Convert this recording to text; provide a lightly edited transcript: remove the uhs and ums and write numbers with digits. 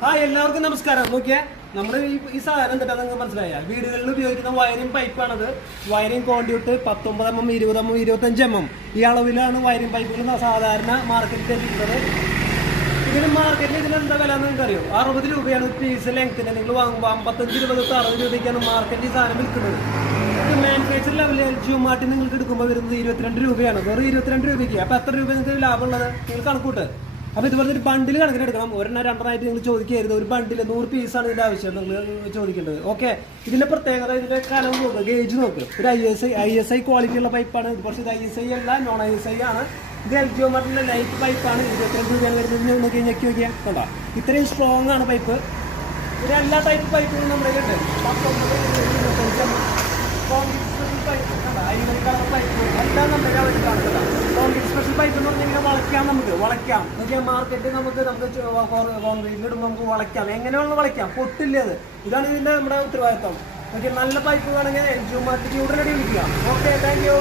എല്ലാവർക്കും നമസ്കാരം. നോക്കിയാ നമ്മുടെ ഈ സാധനം എന്താ നിങ്ങൾക്ക് മനസ്സിലായ വീടുകളിൽ ഉപയോഗിക്കുന്ന വയറിംഗ് പൈപ്പാണത്. Wiring conduit 19 mm, 20 mm, 25 mm ഈ അളവിലാണ് വയറിംഗ് പൈപ്പുകൾ സാധാരണ മാർക്കറ്റിൽ ലഭിക്കുന്നത്. മാർക്കറ്റിൽ ഇതിനെന്താ വില എന്ന് നിങ്ങൾക്ക് അറിയോ? 60 രൂപയാണ് ഒരു പീസ് ലെങ്ത്തിന്. നിങ്ങൾ വാങ്ങുമ്പോൾ 55 രൂപ തൊട്ട് 60 രൂപയ്ക്കാണ് മാർക്കറ്റിൽ ഈ സാധനം വിൽക്കുന്നത്. മാനുഫാക്ചർ ലെവലിൽ എൽജിയുമായിട്ട് നിങ്ങൾക്ക് എടുക്കുമ്പോൾ വരുന്നത് 22 രൂപയാണ്. വെറും 22 രൂപയ്ക്ക്. അപ്പോൾ എത്ര രൂപ നിങ്ങൾക്ക് ലാഭമുള്ളത് നിങ്ങൾ കണക്കൂട്ട്. അപ്പോൾ ഇതുപോലത്തെ ഒരു ബണ്ടിൽ കണക്കിന് എടുക്കണം. ഒരെണ്ണം രണ്ടെണ്ണമായിട്ട് നിങ്ങൾ ചോദിക്കരുത്. ഒരു ബണ്ടിൽ 100 പീസാണ് ഇതിൻ്റെ ആവശ്യം നിങ്ങൾ ചോദിക്കേണ്ടത്. ഓക്കെ, ഇതിൻ്റെ പ്രത്യേകത ഇതിൻ്റെ കനം നോക്കുക, ഗേജ് നോക്ക്. ഒരു ISI ക്വാളിറ്റി ഉള്ള പൈപ്പാണ് ഇത്. പക്ഷേ ഇത് ISI അല്ല, നോൺ ISI ആണ്. ഇത് എൽജിയോമാർട്ടിൻ്റെ ലൈറ്റ് പൈപ്പാണ്. 22 രൂപയാണ് വരുന്നത്. നോക്കി ഞെക്കി നോക്കിയാൽ കണ്ടോ, ഇത്രയും സ്ട്രോങ് ആണ് പൈപ്പ്. ഇത് എല്ലാ ടൈപ്പ് പൈപ്പുകളും നമ്മുടെ ഉണ്ട്. 19 പൈപ്പ് കണ്ട, ഐവറി കളർ പൈപ്പ് എല്ലാം നമ്മുടെ അവർക്ക് കാണുന്നത്. കോൺക്രീറ്റ് സ്പെഷ്യൽ പൈപ്പ് എന്ന് പറഞ്ഞാൽ ഇങ്ങനെ വളയ്ക്കാം. നമുക്ക് വളയ്ക്കാം. നോക്കിയാൽ മാർക്കറ്റിൽ നമുക്ക് കോൺക്രീറ്റിൽ ഇടുമ്പോൾ നമുക്ക് വളയ്ക്കാം. എങ്ങനെയുള്ള വളയ്ക്കാം, പൊട്ടില്ല. അത് ഇതാണ് ഇതിൻ്റെ നമ്മുടെ ഉത്തരവാദിത്വം. നോക്കിയാൽ നല്ല പൈപ്പ് വേണമെങ്കിൽ എൽജിയോമാർട്ടിക്ക് ഉടനടി വിളിക്കുക. Okay, thank you.